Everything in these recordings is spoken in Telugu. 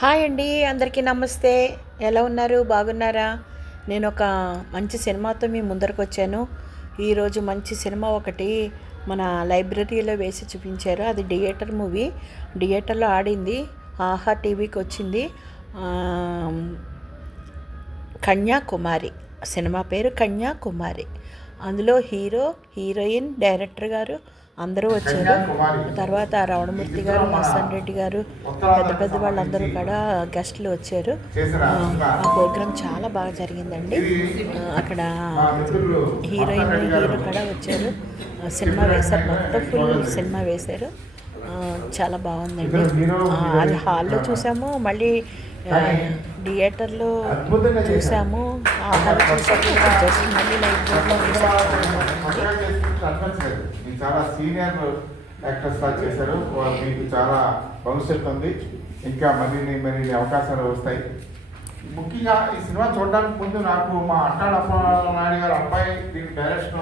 హాయ్ అండి, అందరికీ నమస్తే. ఎలా ఉన్నారు? బాగున్నారా? నేను ఒక మంచి సినిమాతో మీ ముందరకు వచ్చాను. ఈరోజు మంచి సినిమా ఒకటి మన లైబ్రరీలో వేసి చూపించారు. అది థియేటర్ మూవీ, థియేటర్లో ఆడింది. ఆహా టీవీకి వచ్చింది. కన్యాకుమారి సినిమా పేరు కన్యాకుమారి. అందులో హీరో, హీరోయిన్, డైరెక్టర్ గారు అందరూ వచ్చారు. తర్వాత రమణమూర్తి గారు, మస్తాన్ రెడ్డి గారు, పెద్ద పెద్ద వాళ్ళందరూ కూడా గెస్టులు వచ్చారు. ఆ ప్రోగ్రామ్ చాలా బాగా జరిగిందండి. అక్కడ హీరోయిన్, హీరో కూడా వచ్చారు. సినిమా వేశారు, మొత్తం ఫుల్ సినిమా వేశారు. చాలా బాగుందండి. అది హాల్లో చూసాము, మళ్ళీ థియేటర్లో చూసాము. ఆ హాల్ చూసాము, జస్ట్ మళ్ళీ లైబ్రరీలో చాలా సీనియర్ యాక్టర్స్గా చేశారు. మీకు చాలా భవిష్యత్తు ఉంది, ఇంకా మరిన్ని అవకాశాలు వస్తాయి. ముఖ్యంగా ఈ సినిమా చూడడానికి ముందు నాకు మా అట్టాడు అప్పనాయుడు గారు అబ్బాయి దీని డైరెక్షన్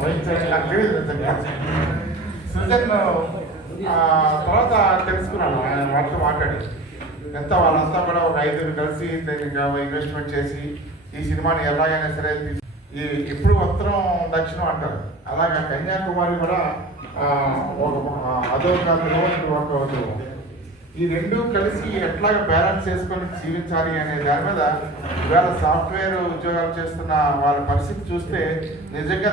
వహించాలని నాకు తెలియదు. సృజన్ తర్వాత తెలుసుకున్నాను, ఆయన వాళ్ళతో మాట్లాడి ఎంత వాళ్ళంతా కూడా ఒక 5 కలిసి ఇన్వెస్ట్మెంట్ చేసి ఈ సినిమాని ఎలాగైనా సరే ఎప్పుడు ఉత్తరం దక్షిణం అంటారు, అలాగే కన్యాకుమారి కూడా అదో కాదు. ఈ రెండు కలిసి ఎట్లాగ బ్యాలెన్స్ చేసుకొని జీవించాలి అనే దాని మీద ఇవాళ సాఫ్ట్వేర్ ఉద్యోగాలు చేస్తున్న వాళ్ళ పరిస్థితి చూస్తే నిజంగా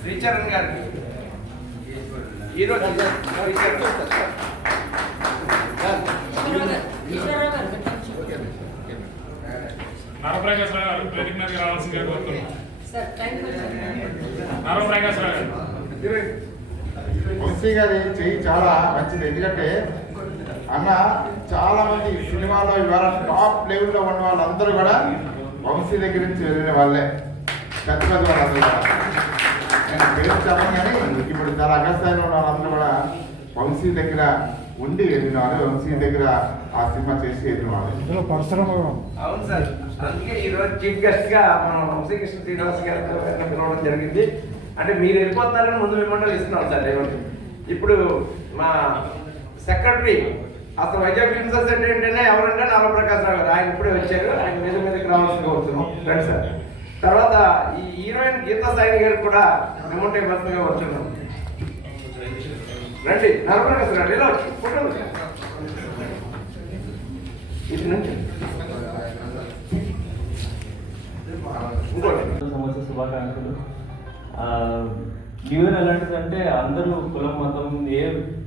శ్రీచరణ్ గారు ఈరోజు నారప్రకాశ్రావు గారు వేదిక మీదకి రావాల్సిందిగా కోరుతున్నాం. నారప్రకాశ్రావు గారు వంశీ గారి చెయ్యి చాలా మంచిది. ఎందుకంటే అన్న చాలా మంది సినిమాలో ఇవాళ టాప్ లెవెల్లో ఉన్న వాళ్ళందరూ కూడా వంశీ దగ్గర నుంచి వెళ్ళిన వాళ్ళే, పెద్ద పెద్ద వాళ్ళందరూ కూడా. నేను పేరు చెప్పను కానీ ఇప్పుడు చాలా అగస్థాయిలో ఉన్న వాళ్ళందరూ కూడా వంశీ దగ్గర ఉండి వెళ్ళిన వాళ్ళు, వంశీ దగ్గర ఆ సినిమా చేసి వెళ్ళిన వాళ్ళు. అవును సార్, అందుకే ఈరోజు చీఫ్ గెస్ట్ గా మనం వంశీకృష్ణ శ్రీనివాస్ గారితో పిలవడం జరిగింది. అంటే మీరు వెళ్ళిపోతారని ముందు మిమ్మల్ని ఇస్తున్నాం సార్. ఇప్పుడు మా సెక్రటరీ అసలు వైజాగ్ ఫిల్మ్ సొసైటీ అంటేనే ఎవరంటే నారప్రకాశ్రావు గారు, ఆయన ఇప్పుడే వచ్చారు. ఆయన మీదకి రావాల్సిందిగా వస్తున్నాం రండి సార్. తర్వాత ఈ హీరోయిన్ గీతా సాయి గారికి కూడా మిమ్మల్ని ఇవ్వాల్సిందిగా వస్తున్నాం. రండి నారప్రకాశ్రావు గారు, ఇలా వచ్చి ఫోటోలు ఇటు నుంచి సంవత్సర శుభాకాంక్షలు. న్యూ ఇయర్ ఎలాంటిదంటే అందరూ కులం మతం ఏ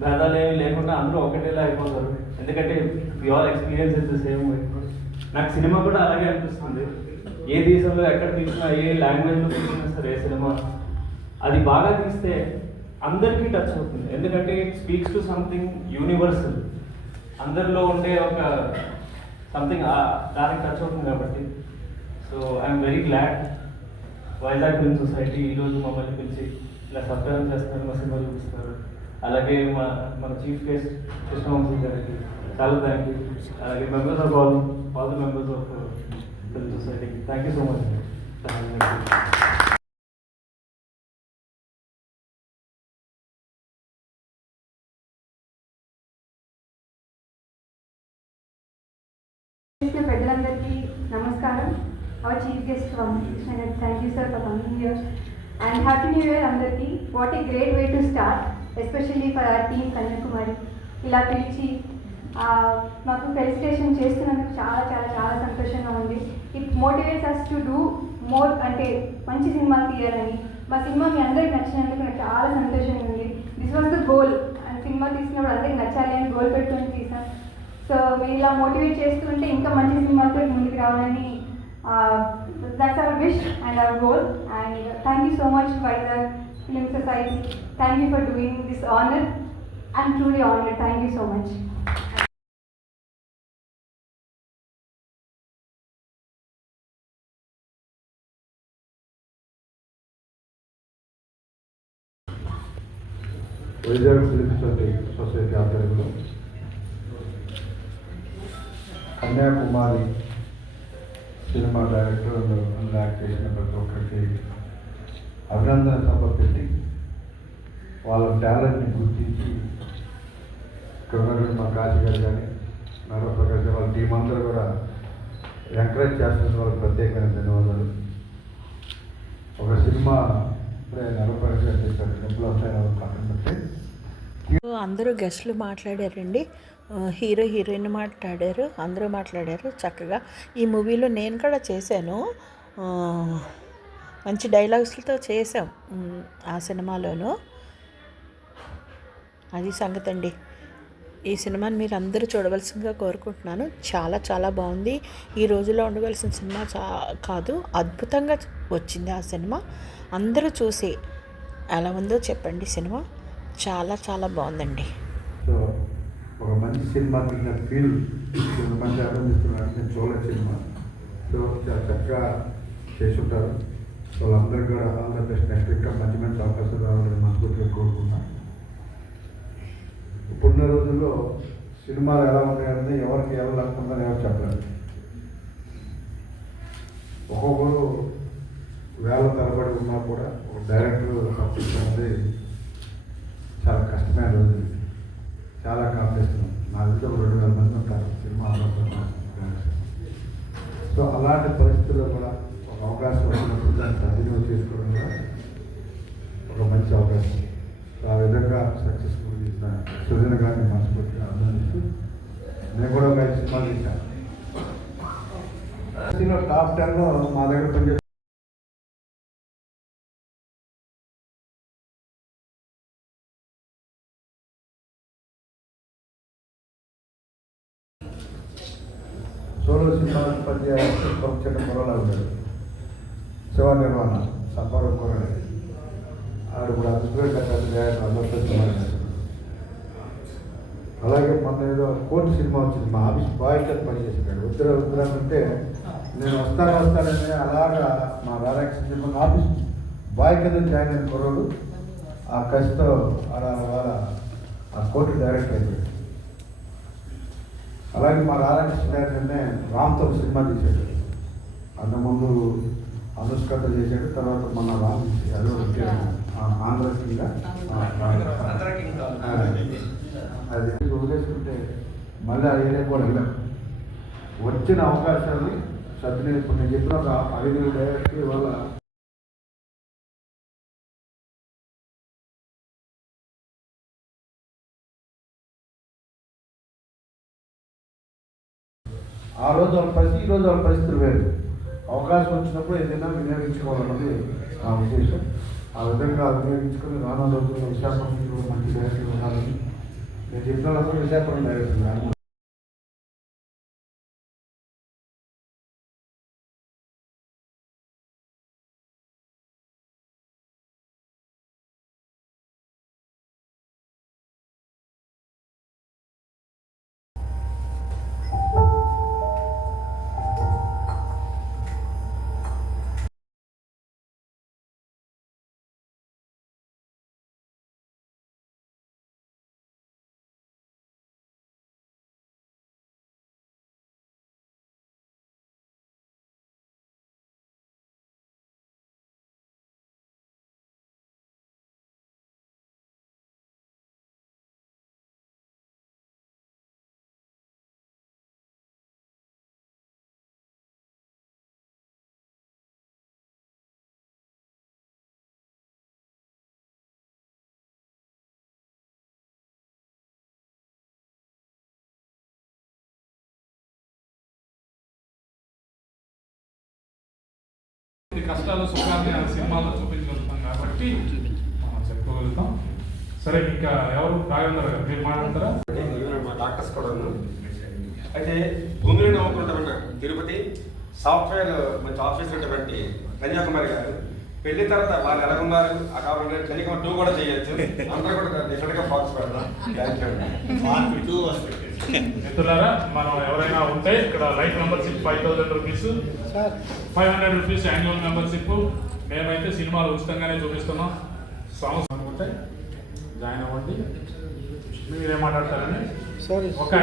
భేదాలు ఏమి లేకుండా అందరూ ఒకటేలా అయిపోతారు. ఎందుకంటే your experience is the same way. నాకు సినిమా కూడా అలాగే అనిపిస్తుంది. ఏ దేశంలో ఎక్కడ తీసినా, ఏ లాంగ్వేజ్లో తీసినా సరే సినిమా అది బాగా తీస్తే అందరికీ టచ్ అవుతుంది. ఎందుకంటే it speaks to something universal, అందరిలో ఉండే ఒక సంథింగ్ దానికి టచ్ అవుతుంది కాబట్టి. So I'm very glad Vizag film society ఈరోజు మమ్మల్ని పిలిచి ఇలా సత్కారం చేస్తున్నారు, మా సినిమా చూపిస్తున్నారు. అలాగే మన చీఫ్ గెస్ట్ కృష్ణవంశీ గారికి చాలా థ్యాంక్ యూ. అలాగే members of all the members of film society, thank you so much. పెద్దలందరికీ నమస్కారం. our chief guest Vamsi Krishna garu. Thank you sir for coming here. And Happy New Year అందరికీ. What a great way to start, especially for our team Kanyakumari. ఇలా పిలిచి మాకు ఫెలిసిటేషన్ చేస్తున్నందుకు చాలా చాలా చాలా సంతోషంగా ఉంది. It motivates us to do more, అంటే మంచి సినిమాలు తీయాలని. మా సినిమా మీ అందరికి నచ్చినందుకు నాకు చాలా సంతోషంగా ఉంది. This was the goal, and cinema తీసినప్పుడు అందరికి నచ్చాలి అని గోల్ పెట్టుకొని తీసాం. సో మీరు ఇలా మోటివేట్ చేస్తుంటే ఇంకా మంచి సినిమాలతో ముందుకు రావాలని, that's our wish and hour goal. And thank you so much Vizag film society. Thank you for doing this honour. I'm truly honoured. Thank you so much. Vizag film society ఆధ్వర్యంలో కన్యాకుమారి సినిమా డైరెక్టర్ అందులో యాక్ట్ చేసిన ప్రతి ఒక్కరికి అభినందన సభ పెట్టి వాళ్ళ టాలెంట్ని గుర్తించి మా కాశీ గారు కానీ నారాప్రకాష్ వాళ్ళ టీం అందరూ కూడా ఎంకరేజ్ చేస్తున్న వాళ్ళకి ప్రత్యేకమైన ధన్యవాదాలు. ఒక సినిమా నారాప్రకాష్ గారు చేశారు, డబ్బులు వస్తాయని పక్కన పెట్టి అందరూ గెస్ట్లు మాట్లాడారండి. హీరో హీరోయిన్ మాట్లాడారు, అందరూ మాట్లాడారు చక్కగా. ఈ మూవీలో నేను కూడా చేశాను, మంచి డైలాగ్స్లతో చేసాం ఆ సినిమాలోనూ. అది సంగతి అండి. ఈ సినిమాని మీరు అందరూ చూడవలసిందిగా కోరుకుంటున్నాను. చాలా చాలా బాగుంది. ఈ రోజుల్లో ఉండవలసిన సినిమా కాదు, అద్భుతంగా వచ్చింది ఆ సినిమా. అందరూ చూసి ఎలా ఉందో చెప్పండి. సినిమా చాలా చాలా బాగుందండి. సో ఒక మంచి సినిమా తీసిన ఫీల్ మంచి ఆనందిస్తున్నారు. నేను చూడలేదు సినిమా. సో చాలా చక్కగా చేసి ఉంటారు. వాళ్ళందరూ కూడా ఆల్ ద బెస్ట్. నెక్స్ట్ ఇంకా మంచి మంచి అవకాశాలు రావాలని మనస్ఫూర్తిగా కోరుకుంటున్నాను. ఇప్పుడున్న రోజుల్లో సినిమాలు ఎలా ఉంటాయని ఎవరికి ఎలా లేకుందని ఎవరు చెప్పలేదు. ఒక్కొక్కరు వేల తరబడి ఉన్నా కూడా ఒక డైరెక్టర్ పంపించినది చాలా కష్టమైన రోజు. చాలా కాంపిటీషన్. నా దగ్గర 2,000 మంది ఉంటారు సినిమా. సో అలాంటి పరిస్థితుల్లో కూడా ఒక అవకాశం వచ్చినప్పుడు దాన్ని సద్వినియోగం చేసుకోవడం కూడా ఒక మంచి అవకాశం. సో ఆ విధంగా సక్సెస్ఫుల్ చేసిన సృజన గారిని మనస్ఫూర్తిగా అభినందిస్తూ నేను కూడా ఒక సినిమా తీశాను. టాప్ 10లో మా దగ్గర పనిచేసి సోలో సినిమాలకు పనిచేయాలంటే ఒక చిన్న కుర్రలా ఉంటాడు. శివ నిర్మాణ సఫారం కుర్రడే. ఆడు కూడా అద్భుతంగా అందరితో సినిమా చేస్తాడు. అలాగే మొన్న ఏదో కోర్టు సినిమా వచ్చింది, మా ఆఫీస్ బాయ్ కింద పనిచేసాడు. ఉత్తరాంటే నేను వస్తానని అలాగా మా రాధాకృష్ణ సినిమా ఆఫీస్ బాయ్ కింద జాయిన్ అయిన కుర్రోడు ఆ కసితో అలా ఆ కోర్టు డైరెక్టర్ అయిపోయాడు. అలాగే మా రాధాకృష్ణ గారినే రామ్తో సినిమా తీశాడు. అంతకుముందు అనుష్కత చేశాడు. తర్వాత మన రామ్ అదో ఆంధ్ర కింద అది వదిలేసుకుంటే మళ్ళీ ఆ ఏరియా కూడా వెళ్ళాం. వచ్చిన అవకాశాన్ని సద్వినియోగం. ఇప్పుడు నేను చెప్పిన ఒక 5 డైరెక్టర్ వల్ల ఆ రోజు వాళ్ళ పరిస్థితి, ఈరోజు వాళ్ళ పరిస్థితులు వేరు. అవకాశం వచ్చినప్పుడు ఏదైనా వినియోగించుకోవాలన్నది నా ఉద్దేశం. ఆ విధంగా వినియోగించుకొని రానున్న రోజుల్లో విశాఖపట్నంలో మంచి డైరెక్టర్లు ఉండాలని నేను చెప్పిన వాళ్ళందరూ విశాఖపట్నం డైరెక్టర్ ఈ కష్టాలు సుఖాన్ని ఆ సినిమాలో చూపించగలుగుతాం కాబట్టి మనం చెప్పుకోగలుగుతాం. సరే, ఇంకా ఎవరు రాజేంద్ర గారు మీరు మాట్లాడతారా? మా డాక్టర్స్ కూడా ఉన్నారు. అయితే భూమిలో నవ్వుకుంటామన్న తిరుపతి సాఫ్ట్వేర్ మంచి ఆఫీసర్ ఉన్నటువంటి కన్యాకుమారి గారు పెళ్లి తర్వాత వాళ్ళు ఎలా ఉన్నారు ఆ కాబట్టి కనీసం 2 కూడా చేయొచ్చు. అందరూ కూడా డిఫరెంట్గా ఫాక్స్ పెడదాం. మిత్రులారా, మనం ఎవరైనా ఉంటే ఇక్కడ life membership 5,000 rupees, 500 rupees annual membership. మేమైతే సినిమాలు ఉచితంగానే చూపిస్తున్నాం. సాంగ్స్ అనుకుంటే జాయిన్ అవ్వండి. మీరేం మాట్లాడతారని ఒక